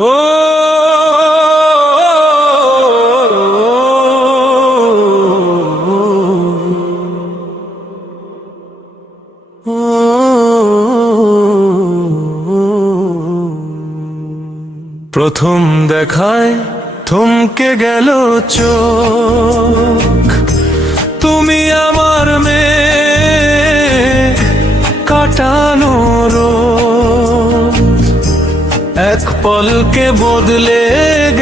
ও প্রথম দেখায় থমকে গেল চোখ, তুমি আমার মেয়ে কাটানো রোদ, এক পলকে বদলে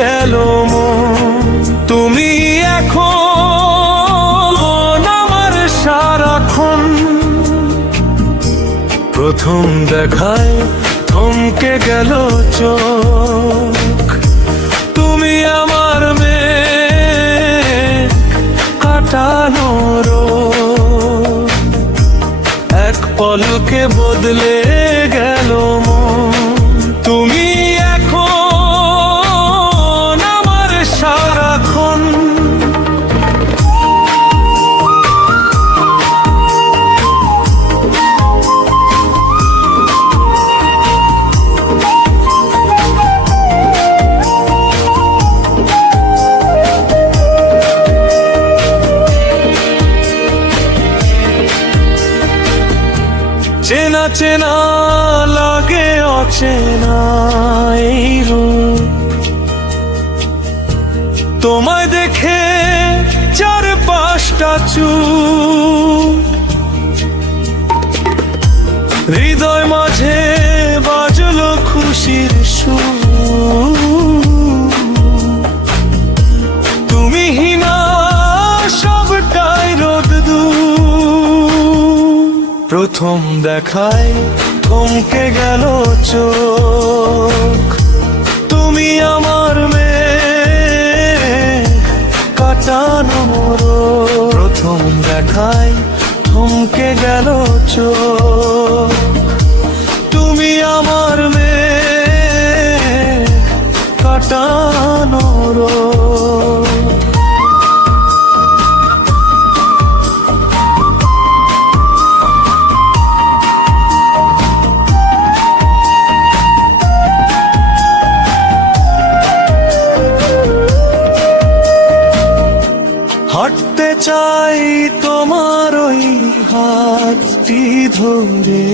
গেল মন। তুমি এখন আমার সারাক্ষণ, প্রথম দেখায় থমকে গেল চোখ, তুমি আমার মেয়ে কাটানো রোদ, এক পলকে বদলে গেল মন। তুমি এখন আমার সারাক্ষণ। চেনা চেনা লাগে অচেনা এই রূপ, তোমায় দেখে চারপাশটা চুপ, হৃদয় মাঝে বাজলো খুশির সুর। তুমি হিনা সবটাই রোদ্দুর, প্রথম দেখায় থমকে গেল চোখ, তুমি আমার মেয়ে কাটানো রোদ, প্রথম দেখায় থমকে গেল চোখ, তুমি আমার মেয়ে কাটানো রোদ। হাঁটতে চাই তোমার ওই হাতটি ধরে,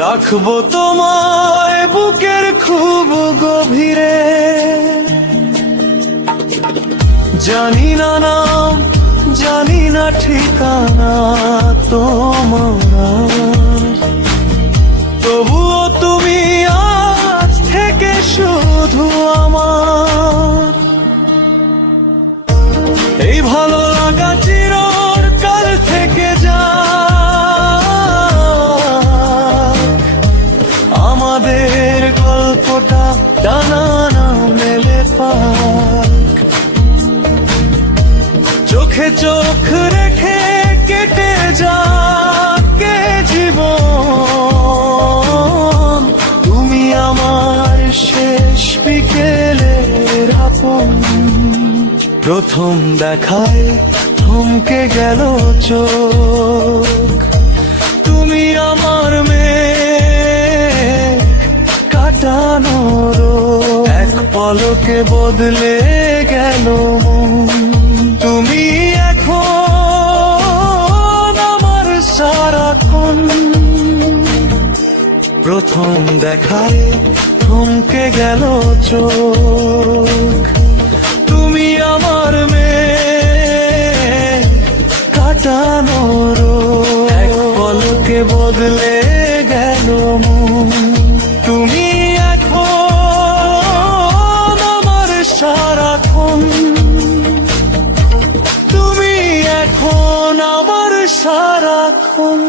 রাখবো তোমায় বুকের খুব গভীরে, জানি না নাম জানি না ঠিকানা তোমার, তবুও তুমি আজ থেকে শুধু আমার। এই ভালো লাগা চিরকাল থেকে যাক, আমাদের গল্পটা টানা না মেলে পাক, চোখে চোখ রেখে কেটে যাক জীবন, তুমি আমার শেষ বিকেলের আপন, প্রথম দেখায় থমকে গেল চোখ, তুমি আমার মেয়ে কাটানো রোদ, এক পলকে বদলে গেল মন। তুমি এখন আমার সারাক্ষণ, প্রথম দেখায় থমকে গেল চোখ, তুমি আমার মেয়ে কাটানো রোদ, এক পলকে বদলে গেল মন। তুমি এখন আমার সারাক্ষণ, তুমি এখন আমার সারাক্ষণ।